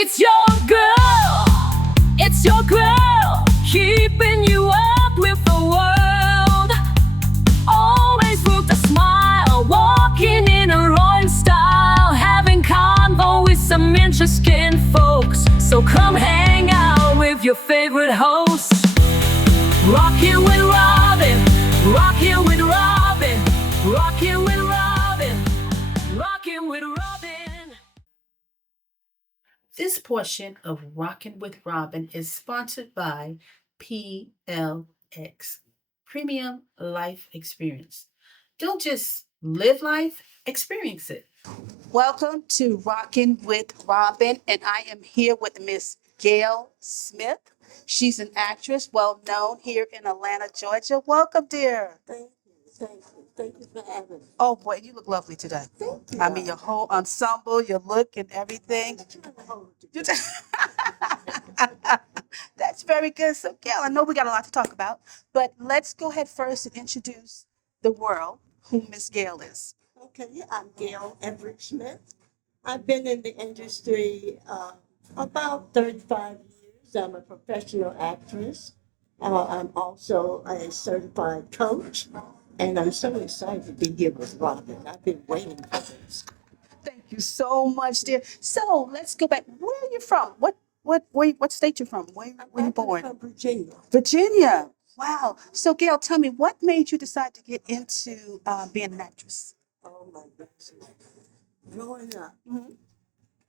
It's your girl, it's your girl, keeping you up with the world. Always with a smile, walking in a royal style, having convo with some interesting folks. So come hang out with your favorite host, Rockin with Robin, Rockin with Robin, Rockin with Robin, Rockin with Robin. This portion of Rockin' with Robin is sponsored by PLX, Premium Life Experience. Don't just live life, experience it. Welcome to Rockin' with Robin, and I am here with Miss Gail Smith. She's an actress well known here in Atlanta, Georgia. Welcome, dear. Thank you for having me. Oh boy, you look lovely today. Thank you. I mean, your whole ensemble, your look, and everything. I'm trying to hold it You together. That's very good. So, Gail, I know we got a lot to talk about, but let's go ahead first and introduce the world who Miss Gail is. Okay, I'm Gail Everett Smith. I've been in the industry about 35 years. I'm a professional actress. I'm also a certified coach, and I'm so excited to be here with Robin. I've been waiting for this. Thank you so much, dear. So let's go back. Where are you from? What state you from? Where were you born? I'm from Virginia. Virginia. Wow. So, Gail, tell me, what made you decide to get into being an actress? Oh my goodness. Growing up Mhm.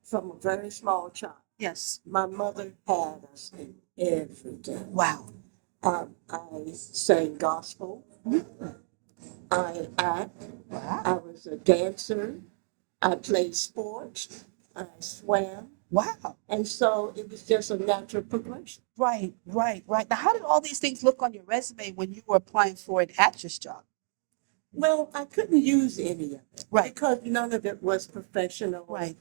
from a very small child, Yes. my mother had us in everything. Wow. I sang gospel. I act. Wow. I was a dancer. I played sports. I swam. Wow. And so it was just a natural progression. Right. Now, how did all these things look on your resume when you were applying for an actress job? Well, I couldn't use any of it Right. because none of it was professional. Right.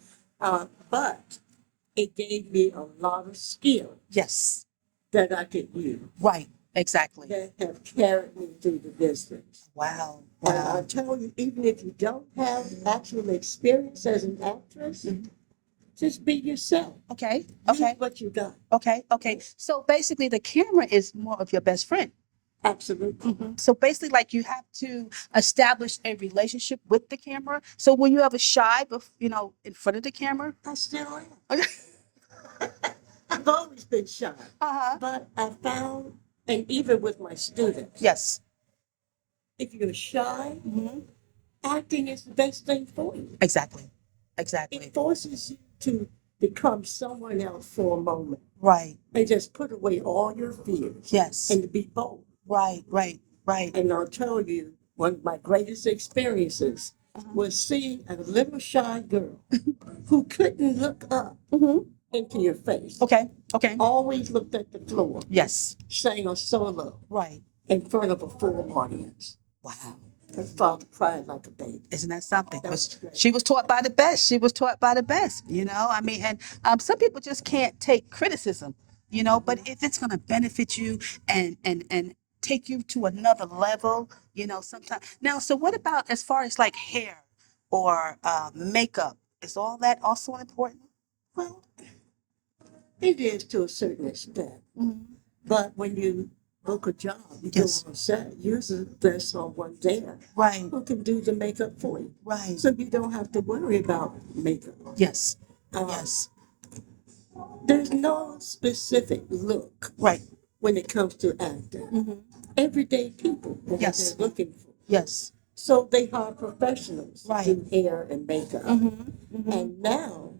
But it gave me a lot of skill Yes. that I could use Right. Exactly. that have carried me through the business. Wow. And I Wow. tell you, even if you don't have actual experience as an actress, Mhm. just be yourself. Okay. Use Okay. what you got. Okay. So basically, the camera is more of your best friend. Absolutely. So basically, like you have to establish a relationship with the camera. So were you ever shy, in front of the camera? I still am. Okay. I've always been shy. Uh-huh. But I found, and even with my students, Yes. if you're shy, Hmm. acting is the best thing for you. Exactly. It forces you to become someone else for a moment Right. and just put away all your fears Yes. and to be bold. Right. And I'll tell you, one of my greatest experiences Uh-huh. was seeing a little shy girl who couldn't look up Hmm. into your face, Okay. always looked at the floor, Yes. sang a solo Right. in front of a full audience. Wow. Her father cried like a baby. Isn't that something? That was great. She was taught by the best. She was taught by the best, I mean, and some people just can't take criticism, but if it's going to benefit you and take you to another level, sometimes. Now, so what about as far as like hair or makeup? Is all that also important? Well, it is to a certain extent. Mhm. But when you book a job, you Yes. go on set, usually there's someone there Right. who can do the makeup for you. Right. So you don't have to worry about makeup. Yes. Uh, Yes. There's no specific look Right. when it comes to acting. Hmm. Everyday people are what Yes. they're looking for. Yes. So they hire professionals Right. to do hair and makeup. Hmm. And now,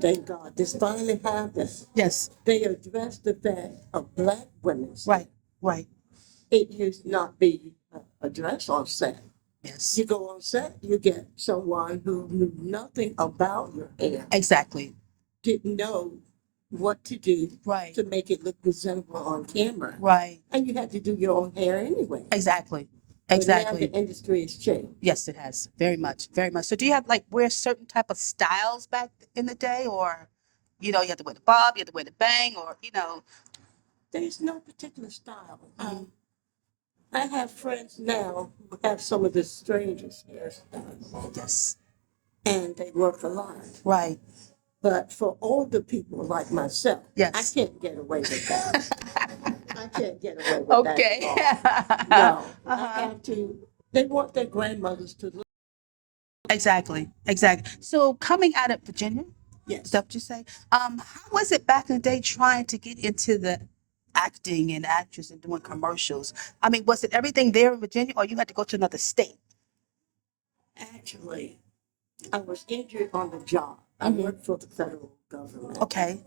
thank God, this finally happened. Yes. They address the fact of black women's. Right. It used to not be addressed on set. Yes. You go on set, you get someone who knew nothing about your hair, Exactly. didn't know what to do Right. to make it look presentable on camera. Right. And you had to do your own hair anyway. Exactly. But now Exactly. the industry has changed. Yes, it has. Very much. Very much. So do you have like wear certain type of styles back in the day or you have to wear the bob, you have to wear the bang or. There's no particular style. Mhm. I have friends now who have some of the strangest hairstyles, Yes. and they work a lot. Right. But for older people like myself, Yes. I can't get away with that. I can't get away with Okay. that at all. No, I Uh-huh. have to. They want their grandmothers to live. Exactly. Exactly. So coming out of Virginia, is Yes. that what you say? How was it back in the day trying to get into the acting and actress and doing commercials? I mean, was it everything there in Virginia, or you had to go to another state? Actually, I was injured on the job. I Mhm. worked for the federal government. Okay.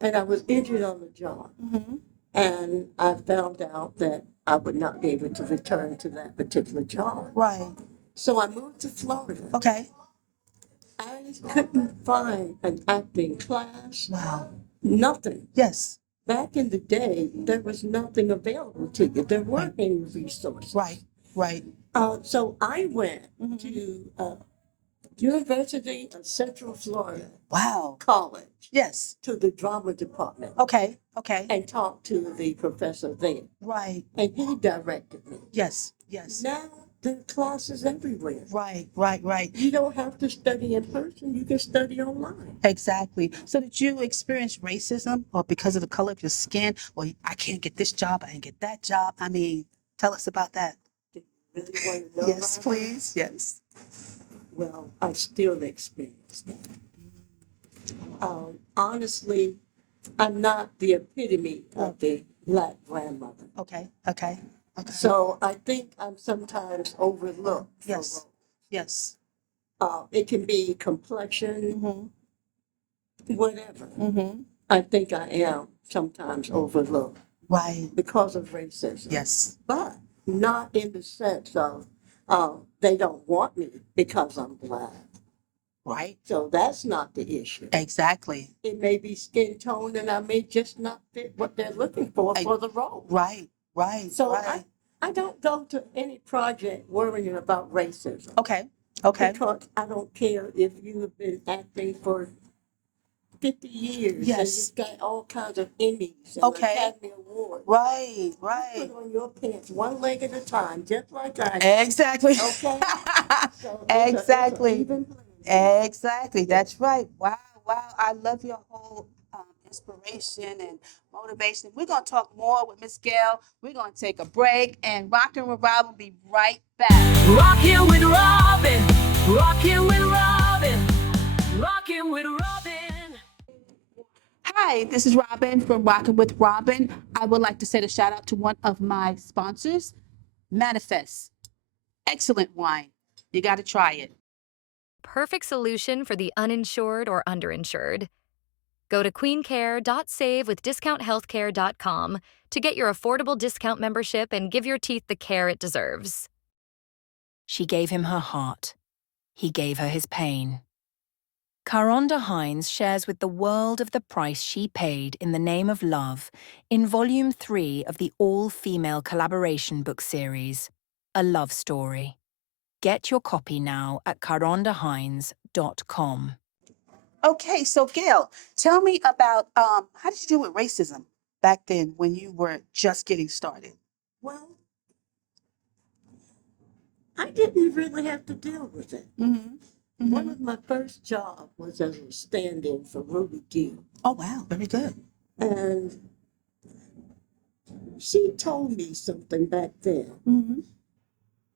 And I was injured on the job. Mm-hmm. And I found out that I would not be able to return to that particular job. Right. So I moved to Florida. Okay. I couldn't find an acting class, Wow. nothing. Yes. Back in the day, there was nothing available to you. There Right. weren't any resources. Right. Right. So I went Mhm. to University of Central Florida Wow. College Yes. to the drama department Okay. Okay. and talked to the professor there. Right. And he directed me. Yes. Yes. Now there are classes everywhere. Right. Right. Right. You don't have to study in person. You can study online. Exactly. So did you experience racism or because of the color of your skin? Or I can't get this job, I didn't get that job. I mean, tell us about that. Do you really want to know? Yes, Robin? please. Yes. Well, I still experience that. Honestly, I'm not the epitome of the Black grandmother. Okay. Okay. Okay. So I think I'm sometimes overlooked. For Yes. roles. Yes. It can be complexion, Mm-hmm. whatever. Mm-hmm. I think I am sometimes overlooked Right. because of racism. Yes. But not in the sense of they don't want me because I'm Black. Right. So that's not the issue. Exactly. It may be skin tone and I may just not fit what they're looking for the role. Right. Right. So right. I don't go to any project worrying about racism. Okay. Okay. Because I don't care if you have been acting for 50 years Yes. and you've got all kinds of Emmys and Okay. Academy Awards. Right. You Right. put on your pants one leg at a time, just like I do. Exactly. Okay? So Exactly. it's a even playing. Exactly. That's right. Wow. Wow. I love your whole inspiration and motivation. We're going to talk more with Miss Gail. We're going to take a break, and Rockin' with Robin will be right back. Rockin' with Robin, Rockin' with Robin, Rockin' with Robin. Hi, this is Robin from Rockin' with Robin. I would like to send a shout out to one of my sponsors, Manifest. Excellent wine. You got to try it. Perfect solution for the uninsured or underinsured. Go to queencare.savewithdiscounthealthcare.com to get your affordable discount membership and give your teeth the care it deserves. She gave him her heart. He gave her his pain. Caronda Hines shares with the world of the price she paid in the name of love in Volume 3 of the all-female collaboration book series, A Love Story. Get your copy now at carondahines.com. Okay, so Gail, tell me about how did you deal with racism back then when you were just getting started? Well, I didn't really have to deal with it. Mm-hmm. One of my first jobs was as a stand-in for Ruby Gill. Oh, wow, very good. And she told me something back then Mm-hmm.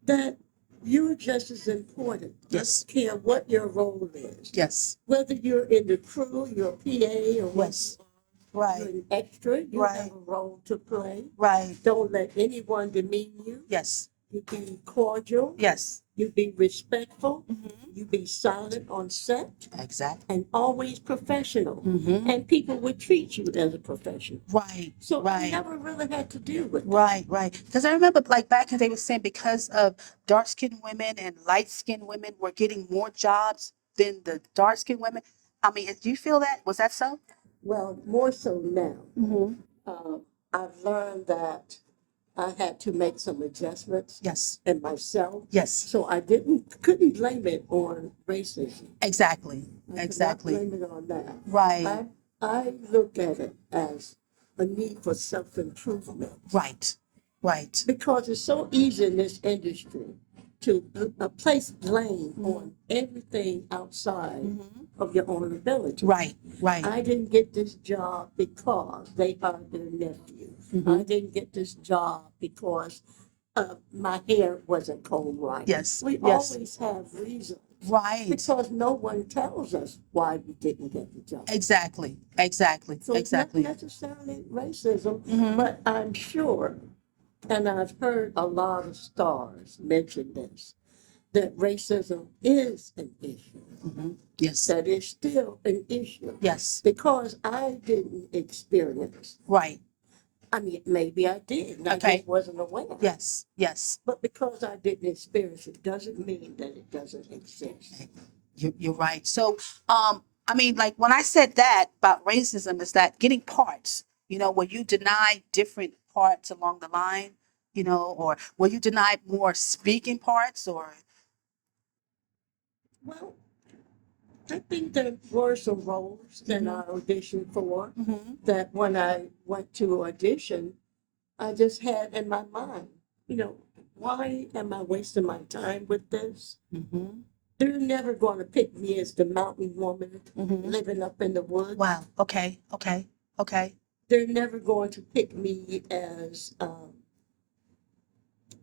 that you're just as important. Yes. I don't care what your role is. Yes. Whether you're in the crew, you're a PA, or Yes. Right. you're an extra, you Right. have a role to play. Right. Don't let anyone demean you. Yes. You be cordial. Yes. You be respectful. Mm-hmm. You be silent on set Exactly. and always professional. Mm-hmm. And people would treat you as a professional. Right. So I Right. never really had to deal with it. Right, right. Because I remember, like back when they were saying, because of dark-skinned women and light-skinned women were getting more jobs than the dark-skinned women. I mean, do you feel that? Was that so? Well, more so now. Mm-hmm. I've learned that I had to make some adjustments Yes. in myself. Yes. So I couldn't blame it on racism. Exactly. I could not Exactly. blame it on that. Right. I look at it as a need for self-improvement Right. Right. because it's so easy in this industry to place blame on everything outside of your own ability. Right, right. I didn't get this job because they are their nephew. I didn't get this job because my hair wasn't combed right. Yes, We yes. always have reasons. Right. Because no one tells us why we didn't get the job. Exactly, exactly, So exactly. it's not necessarily racism, Mhm. but I'm sure, and I've heard a lot of stars mention this, that racism is an issue. Yes, That is still an issue. yes, Because I didn't experience. right. I mean, maybe I did, and I Okay. just wasn't aware. Yes, yes. But because I didn't experience it, doesn't mean that it doesn't exist. You're right. So, I mean, like when I said that about racism, is that getting parts, where you deny different parts along the line, or were you denied more speaking parts or? Well, I think there were some roles that I auditioned for that when I went to audition, I just had in my mind, why am I wasting my time with this? They're never going to pick me as the mountain woman living up in the woods. Wow. Okay. Okay. Okay. They're never going to pick me as,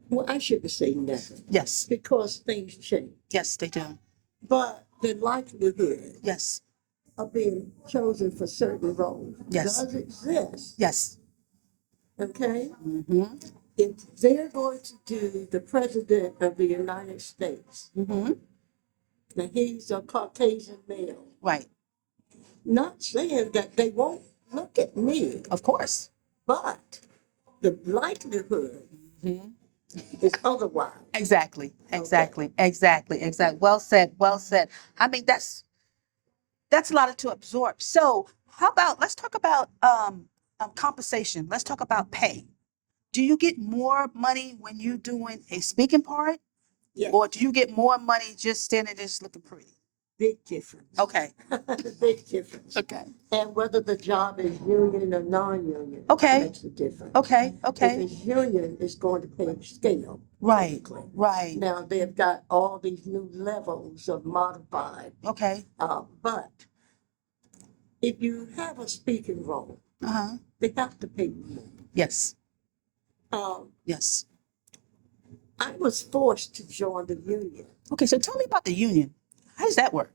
well, I shouldn't say never, Yes. because things change. Yes, they do. But the likelihood Yes. of being chosen for certain roles Yes. does exist. Yes. Okay? Mm-hmm. If they're going to do the president of the United States, Mm-hmm. and he's a Caucasian male, Right. not saying that they won't look at me, Of course. but the likelihood is otherwise. Exactly. Exactly. Exactly. Exactly. Well said. Well said. I mean, that's a lot to absorb. So how about let's talk about compensation. Let's talk about pay. Do you get more money when you're doing a speaking part, Yes, or do you get more money just standing there just looking pretty? big difference. Okay. Big difference. Okay. And whether the job is union or non-union Okay. makes a difference. Okay. If Okay. it's union, it's going to pay scale. Right. technically. Right. Now they've got all these new levels of modified, Okay. but if you have a speaking role, Uh-huh. they have to pay you more. Yes. Um, Yes. I was forced to join the union. Okay. So tell me about the union. How does that work?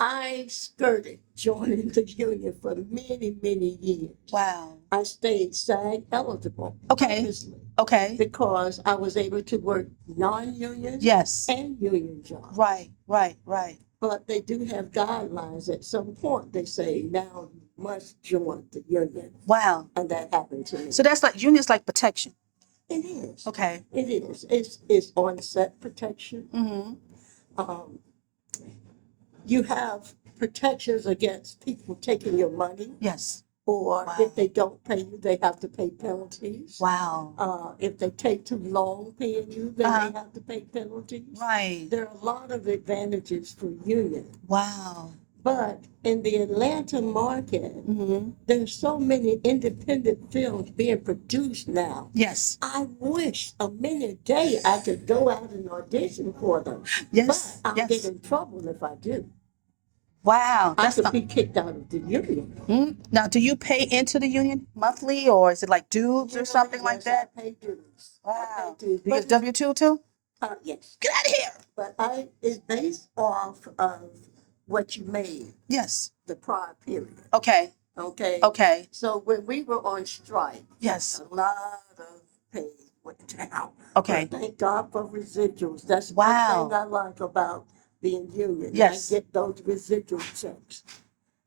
I skirted joining the union for many, many years. Wow. I stayed SAG eligible. Okay. Purposely, Okay. because I was able to work non-union Yes. and union jobs. Right. Right. Right. But they do have guidelines. At some point, they say now you must join the union, Wow. and that happened to me. So that's like unions like protection. It is. Okay. It is. It's onset protection. Mm-hmm. Um, you have protections against people taking your money, Yes. or Wow. if they don't pay you, they have to pay penalties. Wow. If they take too long paying you, then Uh-huh. they have to pay penalties. Right. There are a lot of advantages for union. Wow. But in the Atlanta market, Mm-hmm. there's so many independent films being produced now. Yes. I wish a minute day I could go out and audition for them. Yes. But I'll Yes. get in trouble if I do. Wow. I That's could be kicked out of the union. Now, do you pay into the union monthly, or is it like dues or something like Yes, that? I pay dues. Wow. I pay dues. You But get W-2 too? yes. Get out of here. But it's based off of what you made Yes. the prior period. Okay. Okay. Okay. So when we were on strike, Yes. a lot of pay went down. Okay. But thank God for residuals. That's Wow. one thing I like about being union. Yes. I get those residual checks.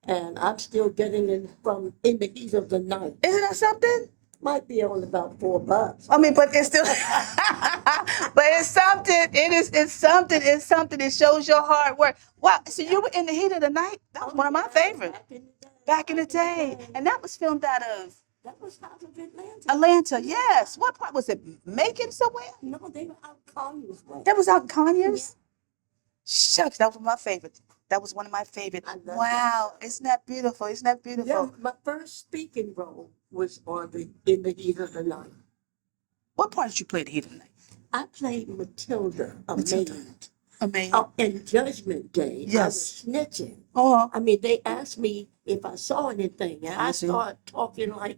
And I'm still getting in from in the heat of the night. Isn't that something? Might be on about $4. I mean, but it's still, but it's something. It's something. It's something. It shows your hard work. Wow. So you were in the heat of the night. That was one of my favorites back in the day, and that was filmed out of That was out of Atlanta. Atlanta. Yes. What part was it? Macon somewhere? No, they were out Conyers way. That was out in Conyers. Shucks, that was my favorite. That was one of my favorite. I love Wow, that. isn't that beautiful? Isn't that Yeah, beautiful? my first speaking role was in the heat of the night. What part did you play the heat of the night? I played Matilda, a Matilda. maid. Amazing. Oh, in Judgment Day, I was Yes. snitching. Oh, I mean, they asked me if I saw anything, and I see. started talking like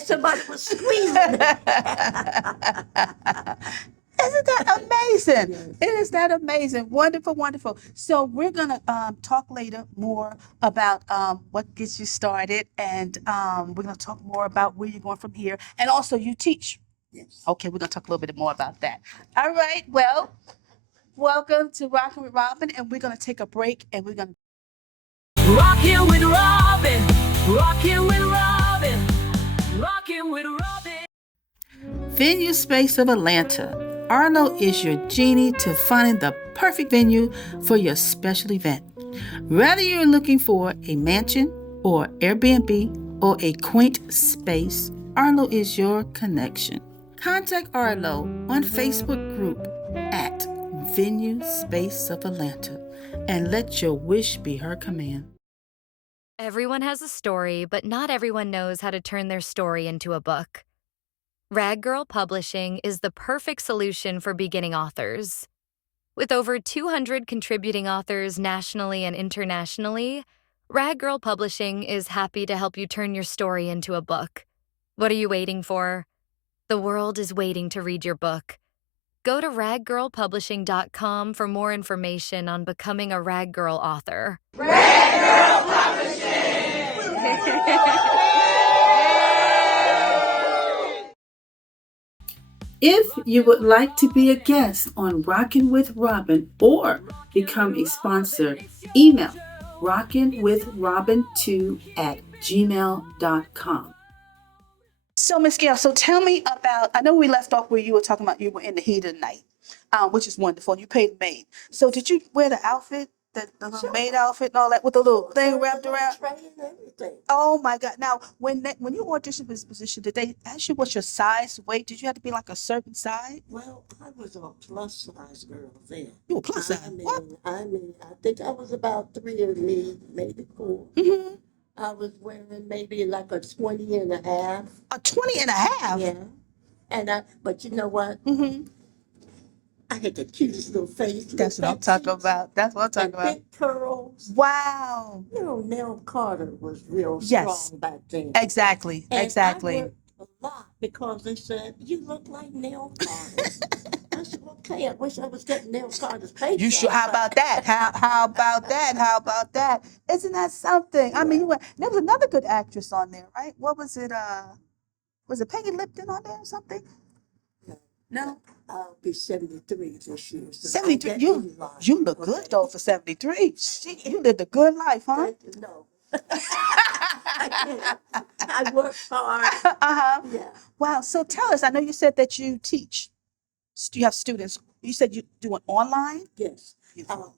somebody was squeezing me. isn't that amazing? Yes. Is that amazing? Wonderful, wonderful. So we're gonna talk later more about what gets you started, and we're gonna talk more about where you're going from here, and also you teach. Yes. Okay, we're gonna talk a little bit more about that. All right. Well, welcome to Rockin' with Robin, and we're gonna take a break, and we're gonna. Rockin' with Robin, rockin' with Robin, rockin' with Robin. Venue Space of Atlanta. Arlo is your genie to finding the perfect venue for your special event. Whether you're looking for a mansion or Airbnb or a quaint space, Arlo is your connection. Contact Arlo on Facebook group at Venue Space of Atlanta and let your wish be her command. Everyone has a story, but not everyone knows how to turn their story into a book. Rag Girl Publishing is the perfect solution for beginning authors. With over 200 contributing authors nationally and internationally, Rag Girl Publishing is happy to help you turn your story into a book. What are you waiting for? The world is waiting to read your book. Go to raggirlpublishing.com for more information on becoming a Rag Girl author. If you would like to be a guest on Rockin' with Robin or become a sponsor, email rockinwithrobin2@gmail.com. So, Miss Gail, so tell me about, I know we left off where you were talking about you were in the heat of the night, which is wonderful, and you paid the maid. So did you wear the outfit, the little maid outfit and all that with the little thing wrapped around? Tray and everything. Oh my God. Now, when you auditioned for this position, did they ask you what's your size, weight? Did you have to be like a certain size? Well, I was a plus size girl then. You were plus size. What? I think I was about 3 of me, maybe 4. Mm-hmm. I was wearing maybe like a 20 and a half. A 20 and a half? Yeah. But you know what? Mm-hmm. I had the cutest little face. That's what I'm talking about. That's what I'm talking about. Big curls. Wow. You know, Nell Carter was real Yes. strong back then. Exactly. And Exactly. I worked a lot because they said, you look like Nell Carter. I said, okay, I wish I was getting Nell Carter's paycheck. You sure? How about that? How about that? How about that? Isn't that something? I mean, there was another good actress on there, right? What was it? Was it Peggy Lipton on there or something? No. I'll be 73 this year. So 73. You look good though for 73. You lived a good life, huh? No. I work hard. Uh-huh. Yeah. Wow. So tell us, I know you said that you teach. You have students. You said you do it online? Yes.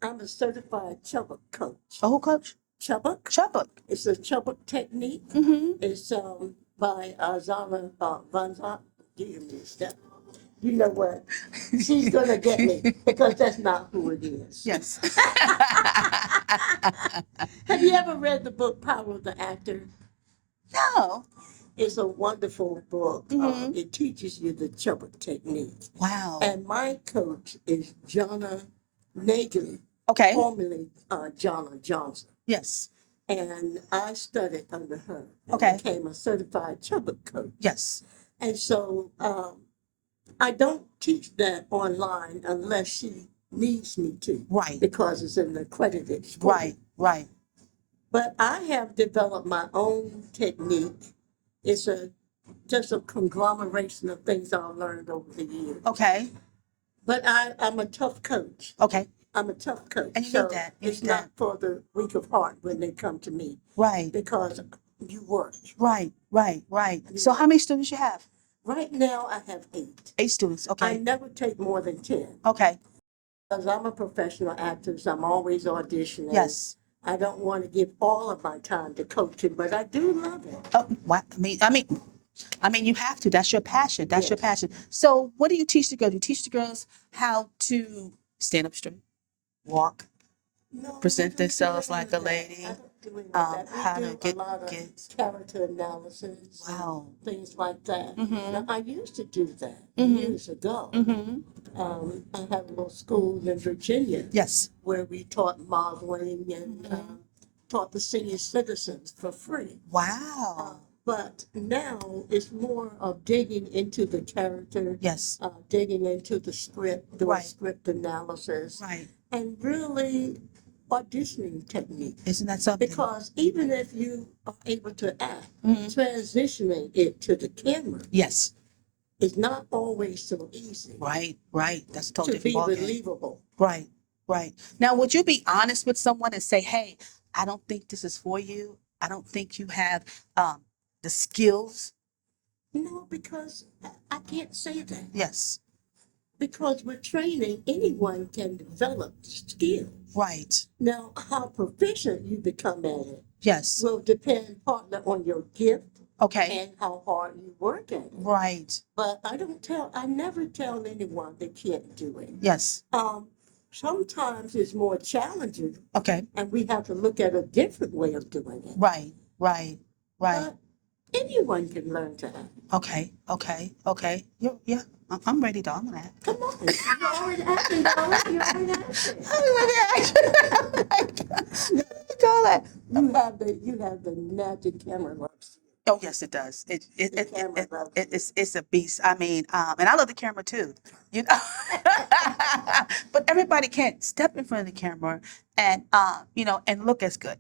I'm a certified Chubbuck coach. Oh, who coach? Chubbuck. Chubbuck. It's a Chubbuck technique. Mm-hmm. It's by Zana Vanzant. You know what? She's gonna get me because that's not who it is. Yes. Have you ever read the book Power of the Actor? No. It's a wonderful book. Mhm. It teaches you the Chubbuck technique. Wow. And my coach is Jonna Nagley, Okay. formerly Jonna Johnson. Yes. And I studied under her. And Okay. became a certified Chubbuck coach. Yes. And so I don't teach that online unless she needs me to. Right. Because it's an accredited school. Right. Right. But I have developed my own technique. It's just a conglomeration of things I've learned over the years. Okay. But I'm a tough coach. Okay. I'm a tough coach. And you so need that. You it's need not that. for the weak of heart when they come to me Right. because you work. Right. Right. Right. So how many students you have? Right now I have 8. 8 students. I Okay. never take more than 10. Okay. Because I'm a professional actress, I'm always auditioning. Yes. I don't want to give all of my time to coaching, but I do love it. Oh, what? I mean, you have to. That's your passion. That's your Yes. passion. So, what do you teach the girls? You teach the girls how to stand up straight, walk, No, I present don't do themselves any like of a that. lady. I don't do doing that. We how to do a lot of get, character analysis wow. and things like that. Mm-hmm. Now, I used to do that Mhm. years ago. Mm-hmm. I had a little school in Virginia Yes. where we taught modeling and Mhm. taught the senior citizens for free. Wow. But now it's more of digging into the character, Yes. digging into the script, doing Right. script analysis, Right. and really auditioning technique. Isn't that something? Because even if you are able to act, Mhm. transitioning it to the camera Yes. is not always so easy Right. Right. That's a totally to be different ballgame. believable. Right. Right. Now, would you be honest with someone and say, "Hey, I don't think this is for you. I don't think you have the skills." No, because I can't say that. Yes. Because with training, anyone can develop skills. Right. Now, how proficient you become at it Yes. will depend partly on your gift Okay. and how hard you work at it. Right. But I never tell anyone they can't do it. Yes. Sometimes it's more challenging Okay. and we have to look at a different way of doing it. Right. Right. Right. But anyone can learn to act. Okay. Okay. Okay. Yeah. I'm ready, though. I'm gonna act. Come on. You're already acting, darling. You're already acting. I'm ready to act. Call that. You have the magic camera loves. Oh yes, it does. The camera loves you. It's a beast. I mean, and I love the camera too. You know, but everybody can't step in front of the camera and and look as good.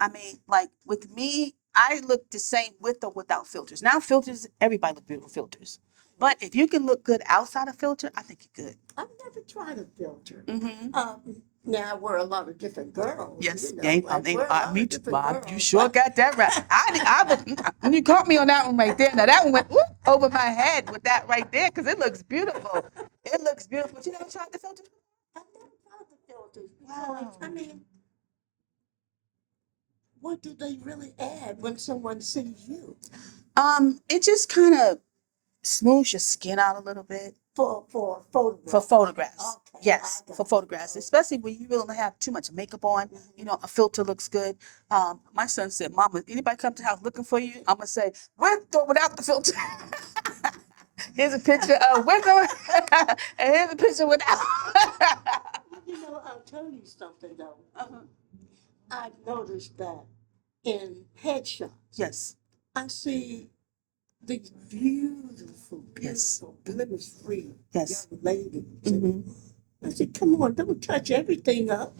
I mean, like with me, I look the same with or without filters. Now filters, everybody look beautiful filters. But if you can look good outside of filter, I think you're good. I've never tried a filter. Mm-hmm. Now I wear a lot of different girls. Yes, You know, yeah, I wear a lot of different Bob, you girls, sure but got that right. When you caught me on that one right there. Now that one went whoop, over my head with that right there because it looks beautiful. It looks beautiful. But you never tried the filter? I've never tried the filters because Wow. I mean, what do they really add when someone sees you It just kind of smooths your skin out a little bit for photographs? for photographs. Okay, Yes, I for got photographs, you. especially when you really don't have too much makeup on. You know, a filter looks good. My son said, "Mama, anybody come to the house looking for you?" I'm gonna say, "With or without the filter." Here's a picture of with or, and here's a picture without. You know, I'll tell you something though. Uh-huh. I've noticed that in headshots, Yes, I see these beautiful, Yes. beautiful, blemish-free yes. young ladies. Hmm. I said, come on, don't touch everything up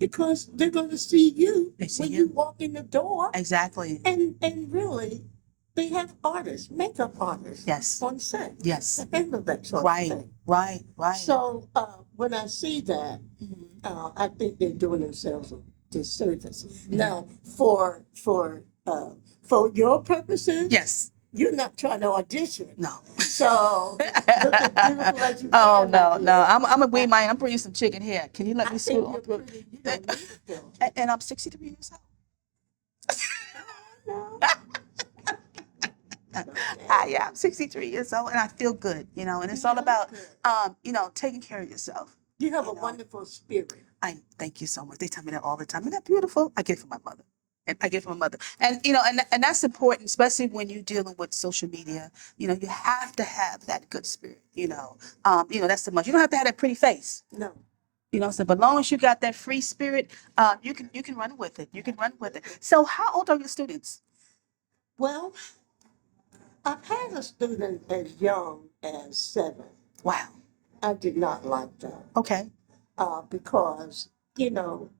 because they're going to see you They see when you. you walk in the door. Exactly. And really, they have artists, makeup artists Yes. on set Yes. to handle that sort of Right. thing. Right. Right. So when I see that, Mhm. I think they're doing themselves a disservice. Now, for your purposes, Yes. you're not trying to audition. No. So look as beautiful as you Oh can, no, my no. dear. I'm gonna bring mine. I'm bringing some chicken here. Can you let I me think scoot on you're through? pretty. You don't need a filter. And I'm 63 years old. No. Yeah, I'm 63 years old and I feel good, and it's all Yeah, about, good. taking care of yourself. You have you a know. wonderful spirit. I thank you so much. They tell me that all the time. Isn't that beautiful? I get it from my mother. And I get it from my mother. And, and that's important, especially when you're dealing with social media. You have to have that good spirit, that's the most. You don't have to have that pretty face. No. So but long as you got that free spirit, you can run with it. You can run with it. So how old are your students? Well, I've had a student as young as 7. Wow. I did not like that Okay. because,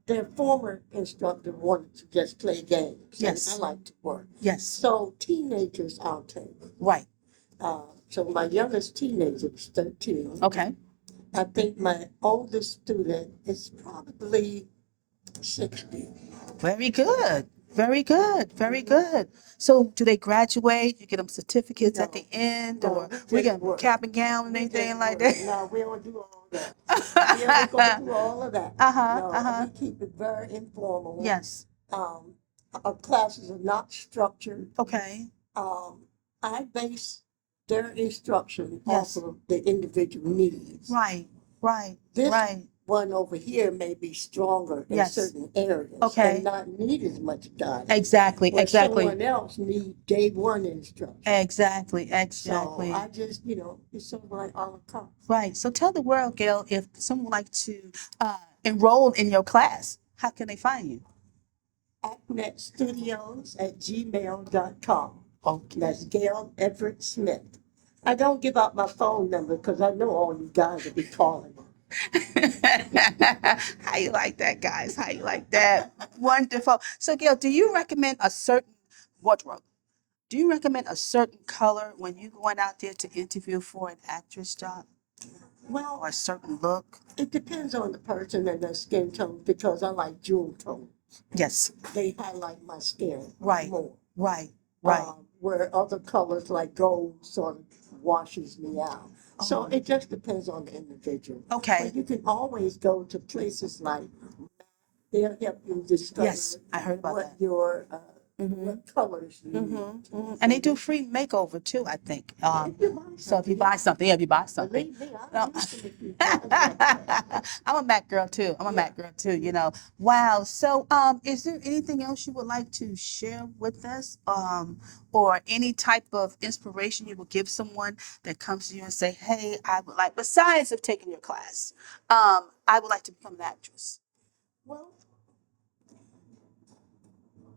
their former instructor wanted to just play games. Yes. And I like to work. Yes. So teenagers I'll take. Right. So my youngest teenager is 13. Okay. I think my oldest student is probably 60. Very good. Very good. Very good. So do they graduate? You get them certificates at No. the end, No, or we we just get them work. cap and gown and We anything just like work. that? No, we don't do all that. We don't go through all of that. Uh-huh. No, Uh-huh. we keep it very informal. Yes. Our classes are not structured. Okay. I base their instruction Yes. off of the individual needs. Right. Right. This Right. one over here may be stronger in Yes. certain areas Okay. and not need as much guidance. Exactly, Where exactly. someone else need day one instruction. Exactly, So exactly. I just, it's sort of like a la carte. Right. So tell the world, Gail, if someone would like to enroll in your class, how can they find you? acnetstudios@gmail.com. Okay. That's Gail Everett Smith. I don't give out my phone number because I know all you guys will be calling me. How you like that, guys? How you like that? Wonderful. So, Gail, do you recommend a certain wardrobe? Do you recommend a certain color when you're going out there to interview for an actress job, Well, or a certain look? it depends on the person and their skin tone because I like jewel tones. Yes. They highlight my skin Right. more. Right. Right. Where other colors like gold sort of washes me out. So Oh. it just depends on the individual. Okay. But you can always go to places like they'll help you discover Yes, I heard about what that. your Mhm. what colors you need. Mhm. And they do free makeover too, I think. If you buy So if you something, buy something, yeah, if you buy something. believe me, No. I'm listening if you buy something. I'm a Mac girl too. I'm a Mac girl too, you know. Wow. So is there anything else you would like to share with us? Or any type of inspiration you would give someone that comes to you and say, hey, I would like, besides of taking your class, I would like to become an actress. Well,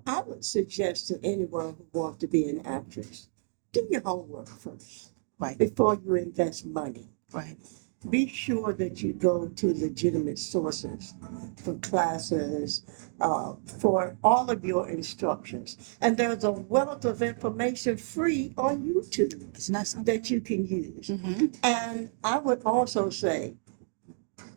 I would suggest to anyone who wants to be an actress, do your homework first Right, before you invest money. right. Be sure that you go to legitimate sources for classes, for all of your instructions. And there's a wealth of information free on YouTube Isn't that something? that you can use. Mm-hmm. And I would also say,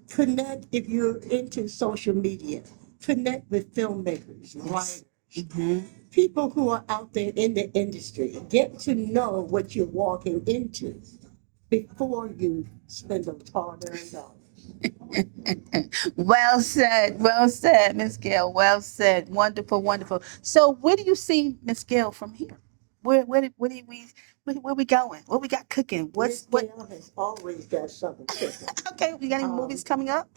connect if you're into social media, connect with filmmakers, writers, Mm-hmm. people who are out there in the industry. Get to know what you're walking into before you spend those hard-earned dollars. Well said, Miss Gail. Well said. Wonderful, wonderful. So, where do you see Miss Gail from here? Where we going? What we got cooking? Miss Gail has always got something cooking. Okay, we got any movies coming up?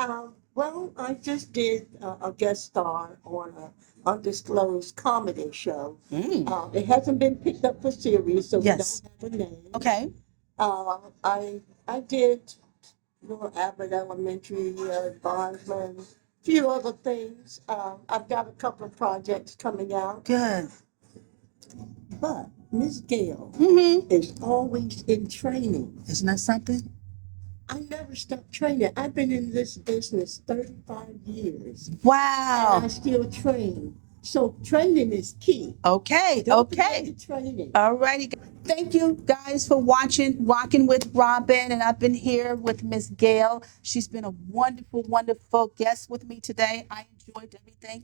Well, I just did a guest star on an undisclosed comedy show. It hasn't been picked up for series, so Yes. we don't have a name. Okay. I did little Abbott Elementary, Bondman, a few other things. I've got a couple of projects coming out. Good. But Miss Gail Mm-hmm. is always in training. Isn't that something? I never stopped training. I've been in this business 35 years. Wow. And I still train. So training is key. Okay. Don't Okay. forget the training. All righty. Thank you guys for watching Rockin' with Robin. And I've been here with Miss Gail. She's been a wonderful, wonderful guest with me today. I enjoyed everything.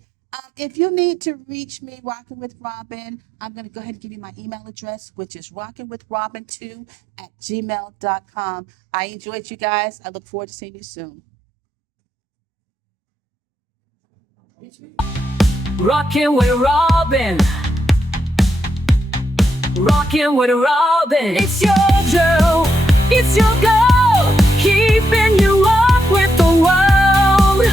If you need to reach me, Rockin' with Robin, I'm going to go ahead and give you my email address, which is rockinwithrobin2@gmail.com. I enjoyed you guys. I look forward to seeing you soon. Rockin' with Robin. Rockin' with Robin. It's your girl. It's your girl. Keeping you up with the world.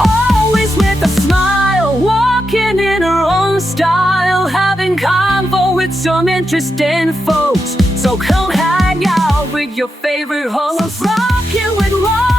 Always with a smile. Walking in her own style. Having convo with some interesting folks. So come hang out with your favorite host. Rockin' with Robin.